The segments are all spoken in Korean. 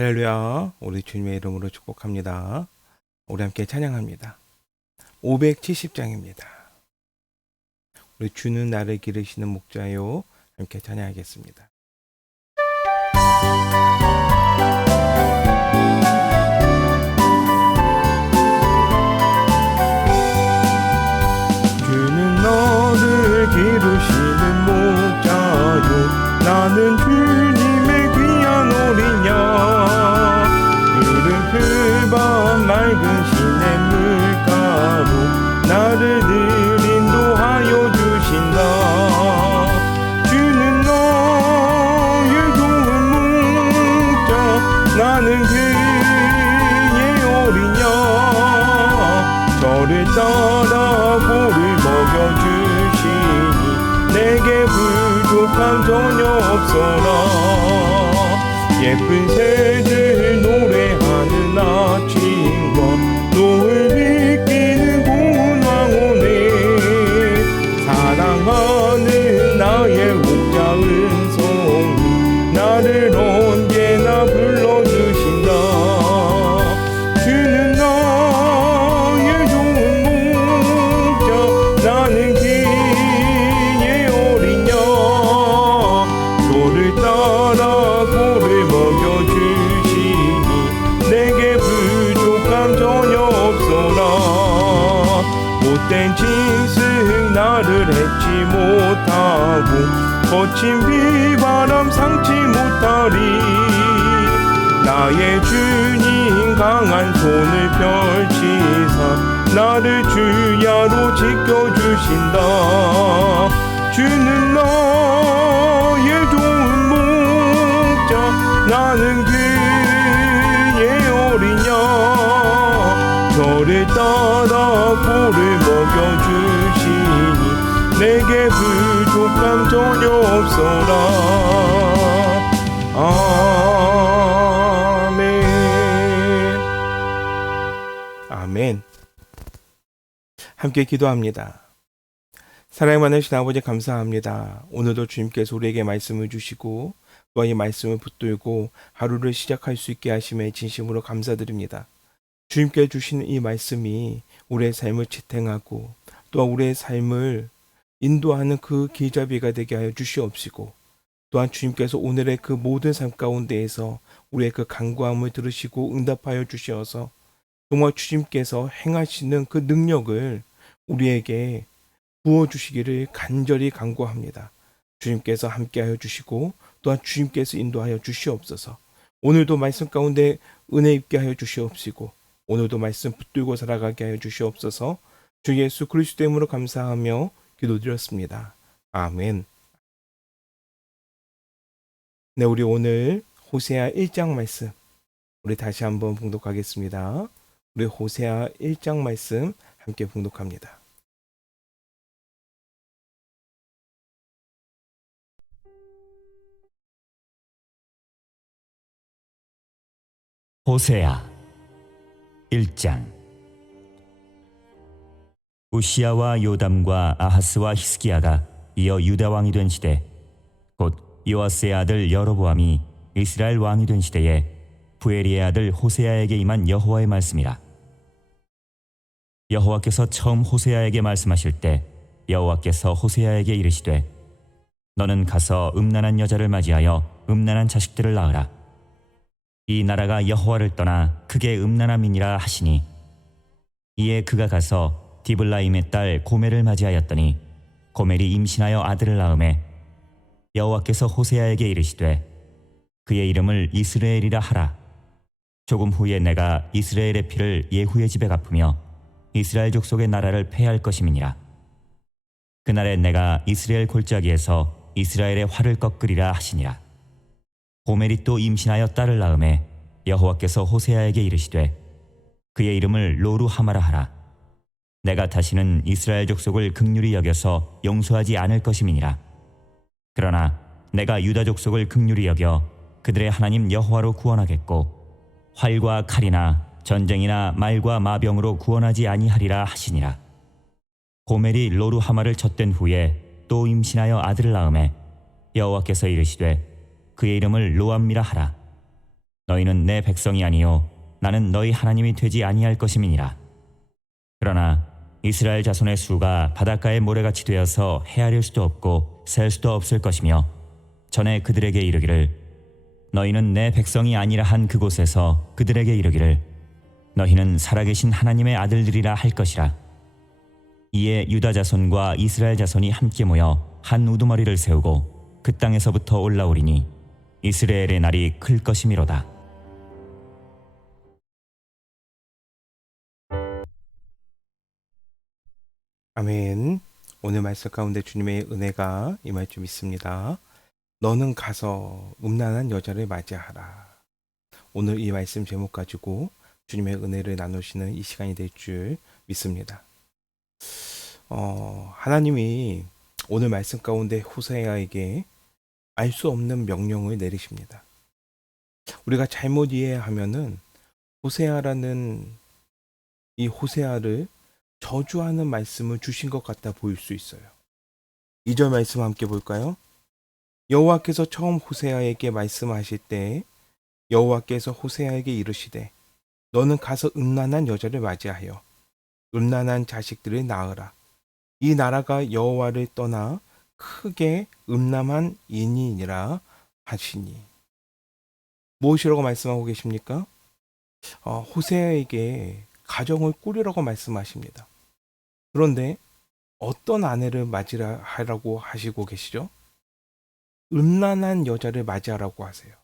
할렐루야. 우리 주님의 이름으로 축복합니다. 우리 함께 찬양합니다. 570장입니다. 우리 주는 나를 기르시는 목자요. 함께 찬양하겠습니다. 주는 너를 기르시는 목자요. 나는 주님의 귀한 어린 양. 그밤 맑은 시냇 물가로 나를 늘 인도하여 주신다. 주는 너의 좋은 목자. 나는 그의 어린 양. 저를 따라 꼴을 먹여주시니 내게 부족함 전혀 없어라. 예쁜 새들 노래하는 아침과 노을 비끼는 고운 황혼에 사랑하는 나의 목자 은송이 나를 언제나 불러주신다. 주는 나의 좋은 목자. 나는 그의 어린 양. 저를 따라 꼴을 먹여주시니 내게 부족함 전혀 없어라. 못된 짐승 나를 해치 못하고 거친 비바람 상치 못하리. 나의 주님 강한 손을 펼치사 나를 주야로 지켜주신다. 주는 나의 좋은 목자. 나는 그의 어린 양. 저를 따라 꼴을 먹여주시니 내게 부족함 전혀 없어라. 아멘. 아멘. 함께 기도합니다. 사랑이 많으신 아버지 감사합니다. 오늘도 주님께서 우리에게 말씀을 주시고 또한 이 말씀을 붙들고 하루를 시작할 수 있게 하심에 진심으로 감사드립니다. 주님께 주신 이 말씀이 우리의 삶을 지탱하고 또한 우리의 삶을 인도하는 그 길잡이가 되게 하여 주시옵시고 또한 주님께서 오늘의 그 모든 삶 가운데에서 우리의 그 간구함을 들으시고 응답하여 주시어서 정말 주님께서 행하시는 그 능력을 우리에게 부어주시기를 간절히 간구합니다. 주님께서 함께하여 주시고 또한 주님께서 인도하여 주시옵소서. 오늘도 말씀 가운데 은혜 있게 하여 주시옵시고 오늘도 말씀 붙들고 살아가게 하여 주시옵소서. 주 예수 그리스도 이름으로 감사하며 기도드렸습니다. 아멘. 네, 우리 오늘 호세아 1장 말씀 우리 다시 한번 봉독하겠습니다. 우리 호세아 1장 말씀 함께 봉독합니다. 호세아 1장. 우시야와 요담과 아하스와 히스기야가 이어 유다 왕이 된 시대, 곧 요아스의 아들 여로보암이 이스라엘 왕이 된 시대에 부엘리의 아들 호세아에게 임한 여호와의 말씀이라. 여호와께서 처음 호세아에게 말씀하실 때 여호와께서 호세아에게 이르시되 너는 가서 음란한 여자를 맞이하여 음란한 자식들을 낳으라. 이 나라가 여호와를 떠나 크게 음란함이니라 하시니, 이에 그가 가서 디블라임의 딸 고멜을 맞이하였더니 고멜이 임신하여 아들을 낳음에 여호와께서 호세아에게 이르시되 그의 이름을 이스라엘이라 하라. 조금 후에 내가 이스라엘의 피를 예후의 집에 갚으며 이스라엘 족속의 나라를 패할 것임이니라. 그날에 내가 이스라엘 골짜기에서 이스라엘의 활을 꺾으리라 하시니라. 고멜이 또 임신하여 딸을 낳음에 여호와께서 호세아에게 이르시되 그의 이름을 로루하마라 하라. 내가 다시는 이스라엘 족속을 긍휼히 여겨서 용서하지 않을 것임이니라. 그러나 내가 유다 족속을 긍휼히 여겨 그들의 하나님 여호와로 구원하겠고 활과 칼이나 전쟁이나 말과 마병으로 구원하지 아니하리라 하시니라. 고멜이 로루하마를 젖된 후에 또 임신하여 아들을 낳음에 여호와께서 이르시되 그의 이름을 로암미라 하라. 너희는 내 백성이 아니요 나는 너희 하나님이 되지 아니할 것임이니라. 그러나 이스라엘 자손의 수가 바닷가의 모래같이 되어서 헤아릴 수도 없고 셀 수도 없을 것이며 전에 그들에게 이르기를 너희는 내 백성이 아니라 한 그곳에서 그들에게 이르기를 너희는 살아계신 하나님의 아들들이라 할 것이라. 이에 유다 자손과 이스라엘 자손이 함께 모여 한 우두머리를 세우고 그 땅에서부터 올라오리니 이스라엘의 날이 클 것이미로다. 아멘. 오늘 말씀 가운데 주님의 은혜가 임할 줄 믿습니다. 너는 가서 음란한 여자를 맞이하라. 오늘 이 말씀 제목 가지고 주님의 은혜를 나누시는 이 시간이 될 줄 믿습니다. 하나님이 오늘 말씀 가운데 호세아에게 알 수 없는 명령을 내리십니다. 우리가 잘못 이해하면은 호세아라는 이 호세아를 저주하는 말씀을 주신 것 같다 보일 수 있어요. 2절 말씀 함께 볼까요? 여호와께서 처음 호세아에게 말씀하실 때 여호와께서 호세아에게 이르시되 너는 가서 음란한 여자를 맞이하여 음란한 자식들을 낳으라. 이 나라가 여호와를 떠나 크게 음란한 인이니라 하시니. 무엇이라고 말씀하고 계십니까? 호세아에게 가정을 꾸리라고 말씀하십니다. 그런데 어떤 아내를 맞이하라고 하시고 계시죠? 음란한 여자를 맞이하라고 하세요.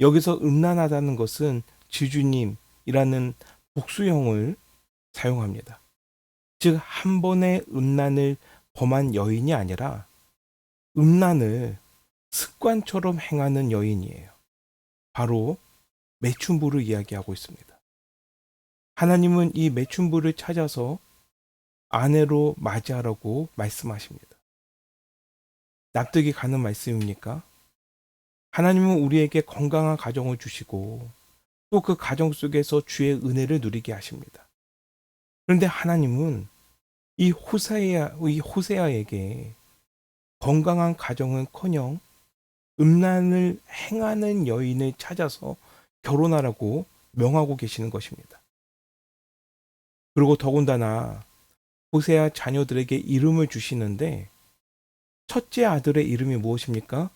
여기서 음란하다는 것은 지주님이라는 복수형을 사용합니다. 즉, 한 번의 음란을 범한 여인이 아니라 음란을 습관처럼 행하는 여인이에요. 바로 매춘부를 이야기하고 있습니다. 하나님은 이 매춘부를 찾아서 아내로 맞이하라고 말씀하십니다. 납득이 가는 말씀입니까? 하나님은 우리에게 건강한 가정을 주시고 또 그 가정 속에서 주의 은혜를 누리게 하십니다. 그런데 하나님은 이 호세아에게 건강한 가정은커녕 음란을 행하는 여인을 찾아서 결혼하라고 명하고 계시는 것입니다. 그리고 더군다나 호세아 자녀들에게 이름을 주시는데 첫째 아들의 이름이 무엇입니까?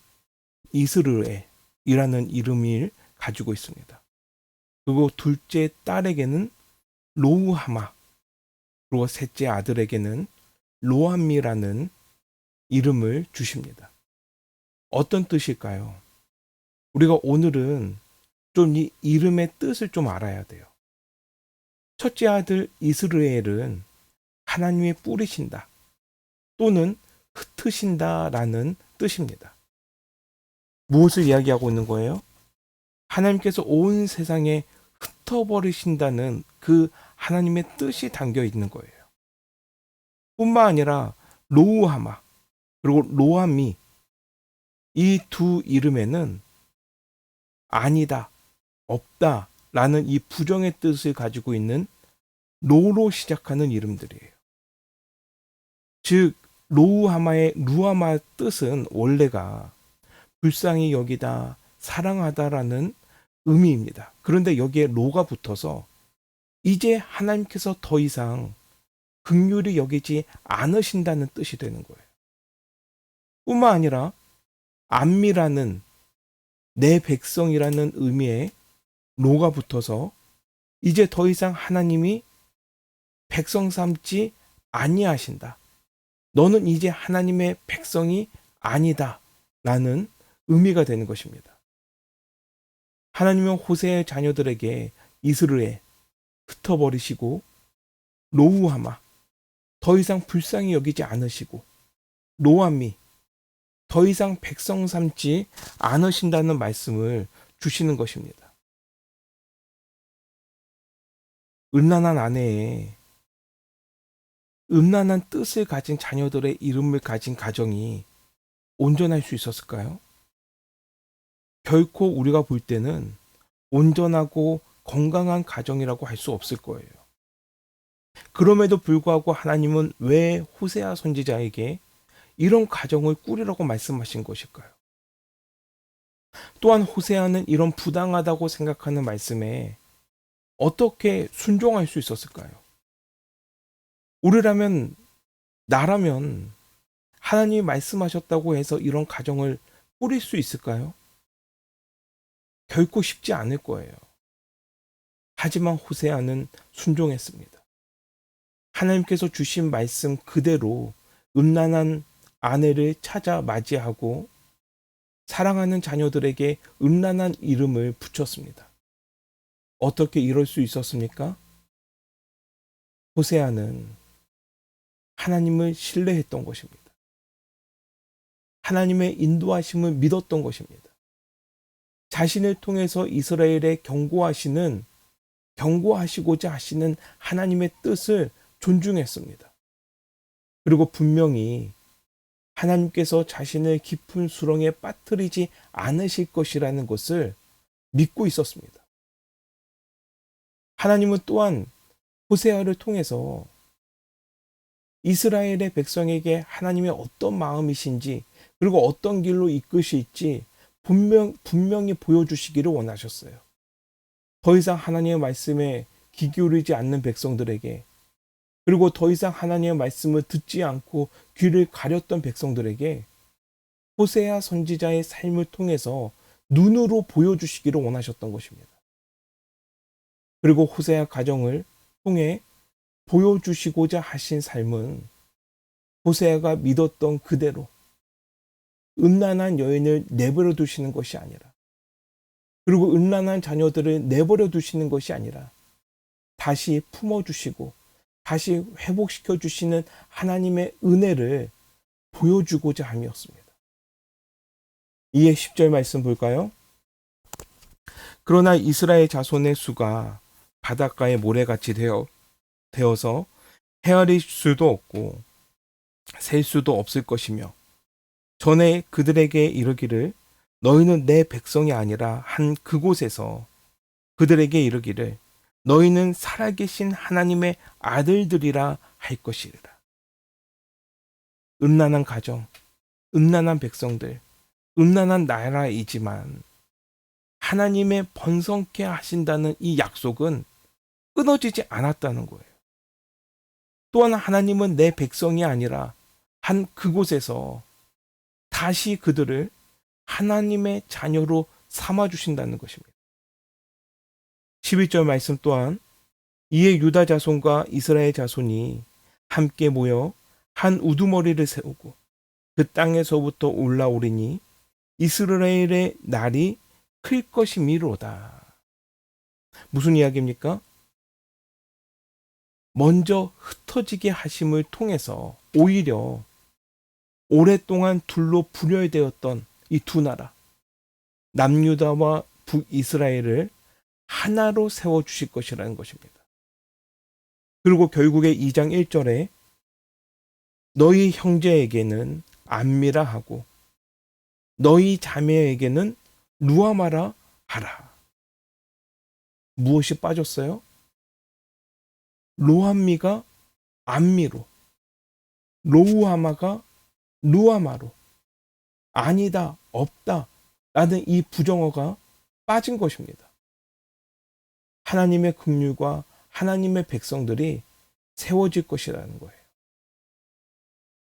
이스르엘이라는 이름을 가지고 있습니다. 그리고 둘째 딸에게는 로우하마, 그리고 셋째 아들에게는 로암미라는 이름을 주십니다. 어떤 뜻일까요? 우리가 오늘은 좀 이 이름의 뜻을 좀 알아야 돼요. 첫째 아들 이스라엘은 하나님의 뿌리신다 또는 흩으신다라는 뜻입니다. 무엇을 이야기하고 있는 거예요? 하나님께서 온 세상에 흩어버리신다는 그 하나님의 뜻이 담겨 있는 거예요. 뿐만 아니라 로우하마 그리고 로암미, 이 두 이름에는 아니다, 없다 라는 이 부정의 뜻을 가지고 있는 로로 시작하는 이름들이에요. 즉 로우하마의 루하마 뜻은 원래가 불쌍히 여기다, 사랑하다라는 의미입니다. 그런데 여기에 로가 붙어서 이제 하나님께서 더 이상 긍휼히 여기지 않으신다는 뜻이 되는 거예요. 뿐만 아니라 암미라는 내 백성이라는 의미의 로가 붙어서 이제 더 이상 하나님이 백성 삼지 아니하신다. 너는 이제 하나님의 백성이 아니다 라는 의미가 되는 것입니다. 하나님은 호세의 자녀들에게 이스라엘 흩어버리시고 로우하마 더 이상 불쌍히 여기지 않으시고 로암미 더 이상 백성 삼지 않으신다는 말씀을 주시는 것입니다. 음란한 아내의 음란한 뜻을 가진 자녀들의 이름을 가진 가정이 온전할 수 있었을까요? 결코 우리가 볼 때는 온전하고 건강한 가정이라고 할 수 없을 거예요. 그럼에도 불구하고 하나님은 왜 호세아 선지자에게 이런 가정을 꾸리라고 말씀하신 것일까요? 또한 호세아는 이런 부당하다고 생각하는 말씀에 어떻게 순종할 수 있었을까요? 우리라면, 나라면 하나님이 말씀하셨다고 해서 이런 가정을 꾸릴 수 있을까요? 결코 쉽지 않을 거예요. 하지만 호세아는 순종했습니다. 하나님께서 주신 말씀 그대로 음란한 아내를 찾아 맞이하고 사랑하는 자녀들에게 음란한 이름을 붙였습니다. 어떻게 이럴 수 있었습니까? 호세아는 하나님을 신뢰했던 것입니다. 하나님의 인도하심을 믿었던 것입니다. 자신을 통해서 이스라엘에 경고하시고자 하시는 하나님의 뜻을 존중했습니다. 그리고 분명히 하나님께서 자신을 깊은 수렁에 빠뜨리지 않으실 것이라는 것을 믿고 있었습니다. 하나님은 또한 호세아를 통해서 이스라엘의 백성에게 하나님의 어떤 마음이신지 그리고 어떤 길로 이끄실지 분명히 보여주시기를 원하셨어요. 더 이상 하나님의 말씀에 귀 기울이지 않는 백성들에게, 그리고 더 이상 하나님의 말씀을 듣지 않고 귀를 가렸던 백성들에게 호세아 선지자의 삶을 통해서 눈으로 보여주시기를 원하셨던 것입니다. 그리고 호세아 가정을 통해 보여주시고자 하신 삶은 호세아가 믿었던 그대로 음란한 여인을 내버려 두시는 것이 아니라, 그리고 음란한 자녀들을 내버려 두시는 것이 아니라 다시 품어주시고 다시 회복시켜 주시는 하나님의 은혜를 보여주고자 함이었습니다. 이에 10절 말씀 볼까요? 그러나 이스라엘 자손의 수가 바닷가의 모래같이 되어서 헤아릴 수도 없고 셀 수도 없을 것이며, 전에 그들에게 이르기를 너희는 내 백성이 아니라 한 그곳에서 그들에게 이르기를 너희는 살아계신 하나님의 아들들이라 할 것이리라. 음란한 가정, 음란한 백성들, 음란한 나라이지만 하나님의 번성케 하신다는 이 약속은 끊어지지 않았다는 거예요. 또한 하나님은 내 백성이 아니라 한 그곳에서 다시 그들을 하나님의 자녀로 삼아주신다는 것입니다. 11절 말씀 또한 이에 유다 자손과 이스라엘 자손이 함께 모여 한 우두머리를 세우고 그 땅에서부터 올라오리니 이스라엘의 날이 클 것이미로다. 무슨 이야기입니까? 먼저 흩어지게 하심을 통해서 오히려 오랫동안 둘로 분열되었던 이 두 나라, 남유다와 북이스라엘을 하나로 세워주실 것이라는 것입니다. 그리고 결국에 2장 1절에 너희 형제에게는 암미라 하고 너희 자매에게는 루아마라 하라. 무엇이 빠졌어요? 로함미가 암미로, 로우하마가 루아마로, 아니다, 없다 라는 이 부정어가 빠진 것입니다. 하나님의 긍휼과 하나님의 백성들이 세워질 것이라는 거예요.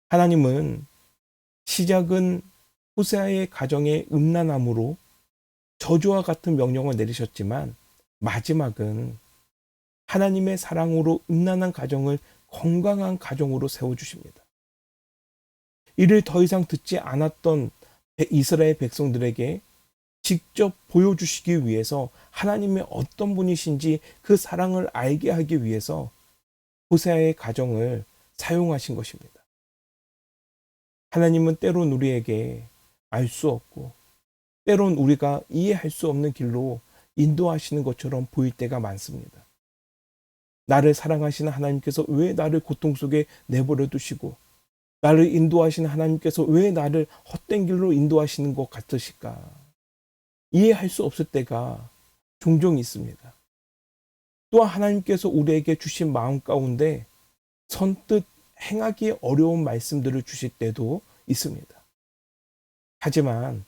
하나님은 시작은 호세아의 가정의 음란함으로 저주와 같은 명령을 내리셨지만 마지막은 하나님의 사랑으로 음란한 가정을 건강한 가정으로 세워주십니다. 이를 더 이상 듣지 않았던 이스라엘 백성들에게 직접 보여주시기 위해서 하나님의 어떤 분이신지 그 사랑을 알게 하기 위해서 호세아의 가정을 사용하신 것입니다. 하나님은 때론 우리에게 알 수 없고 때론 우리가 이해할 수 없는 길로 인도하시는 것처럼 보일 때가 많습니다. 나를 사랑하시는 하나님께서 왜 나를 고통 속에 내버려 두시고 나를 인도하시는 하나님께서 왜 나를 헛된 길로 인도하시는 것 같으실까? 이해할 수 없을 때가 종종 있습니다. 또한 하나님께서 우리에게 주신 마음 가운데 선뜻 행하기 어려운 말씀들을 주실 때도 있습니다. 하지만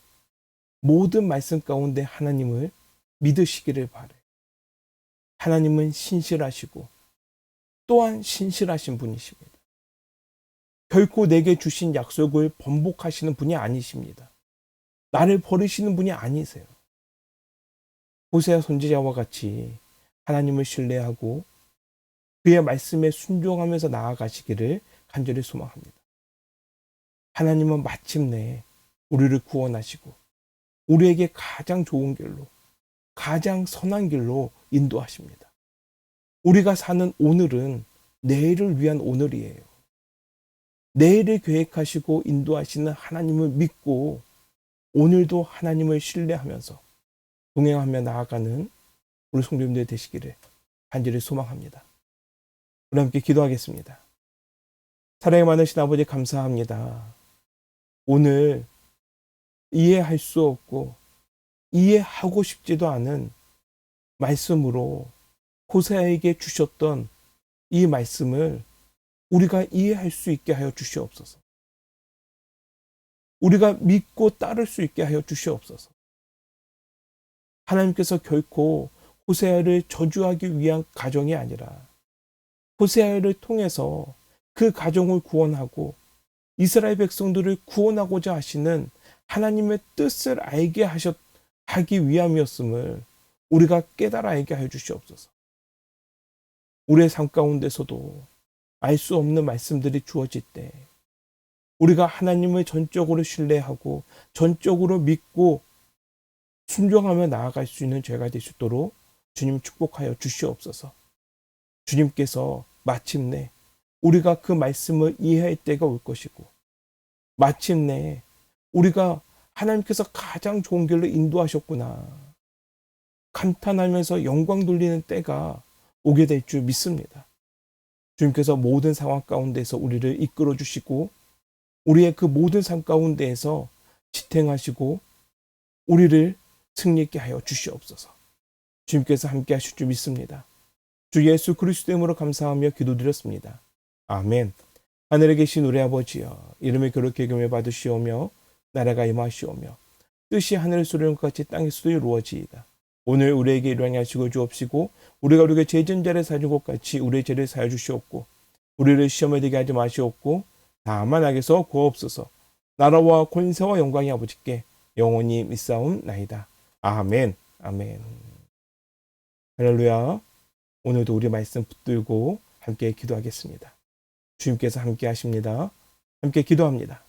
모든 말씀 가운데 하나님을 믿으시기를 바래. 하나님은 신실하시고 또한 신실하신 분이십니다. 결코 내게 주신 약속을 번복하시는 분이 아니십니다. 나를 버리시는 분이 아니세요. 호세아 선지자와 같이 하나님을 신뢰하고 그의 말씀에 순종하면서 나아가시기를 간절히 소망합니다. 하나님은 마침내 우리를 구원하시고 우리에게 가장 좋은 길로, 가장 선한 길로 인도하십니다. 우리가 사는 오늘은 내일을 위한 오늘이에요. 내일을 계획하시고 인도하시는 하나님을 믿고 오늘도 하나님을 신뢰하면서 동행하며 나아가는 우리 성도님들 되시기를 간절히 소망합니다. 우리 함께 기도하겠습니다. 사랑이 많으신 아버지 감사합니다. 오늘 이해할 수 없고 이해하고 싶지도 않은 말씀으로 호세아에게 주셨던 이 말씀을 우리가 이해할 수 있게 하여 주시옵소서. 우리가 믿고 따를 수 있게 하여 주시옵소서. 하나님께서 결코 호세아를 저주하기 위한 가정이 아니라 호세아를 통해서 그 가정을 구원하고 이스라엘 백성들을 구원하고자 하시는 하나님의 뜻을 하기 위함이었음을 우리가 깨달아 알게 하여 주시옵소서. 우리의 삶 가운데서도 알 수 없는 말씀들이 주어질 때 우리가 하나님을 전적으로 신뢰하고 전적으로 믿고 순종하며 나아갈 수 있는 죄가 될 수 있도록 주님 축복하여 주시옵소서. 주님께서 마침내 우리가 그 말씀을 이해할 때가 올 것이고 마침내 우리가 하나님께서 가장 좋은 길로 인도하셨구나 감탄하면서 영광 돌리는 때가 오게 될 줄 믿습니다. 주님께서 모든 상황 가운데서 우리를 이끌어 주시고 우리의 그 모든 삶 가운데에서 지탱하시고 우리를 승리있게 하여 주시옵소서. 주님께서 함께 하실 줄 믿습니다. 주 예수 그리스도 이름으로 감사하며 기도드렸습니다. 아멘. 하늘에 계신 우리 아버지여, 이름을 거룩히 여김을 받으시오며 나라가 임하시오며 뜻이 하늘의 소리는 것 같이 땅에서도 이루어지이다. 오늘 우리에게 일하게 하시고 주옵시고 우리가 우리에게 죄전자를 사준 것 같이 우리의 죄를 사여 주시옵고 우리를 시험에 들게 하지 마시옵고 다만 악에서 구하옵소서. 나라와 권세와 영광이 아버지께 영원히 믿사옵나이다. 아멘. 아멘. 할렐루야. 오늘도 우리 말씀 붙들고 함께 기도하겠습니다. 주님께서 함께 하십니다. 함께 기도합니다.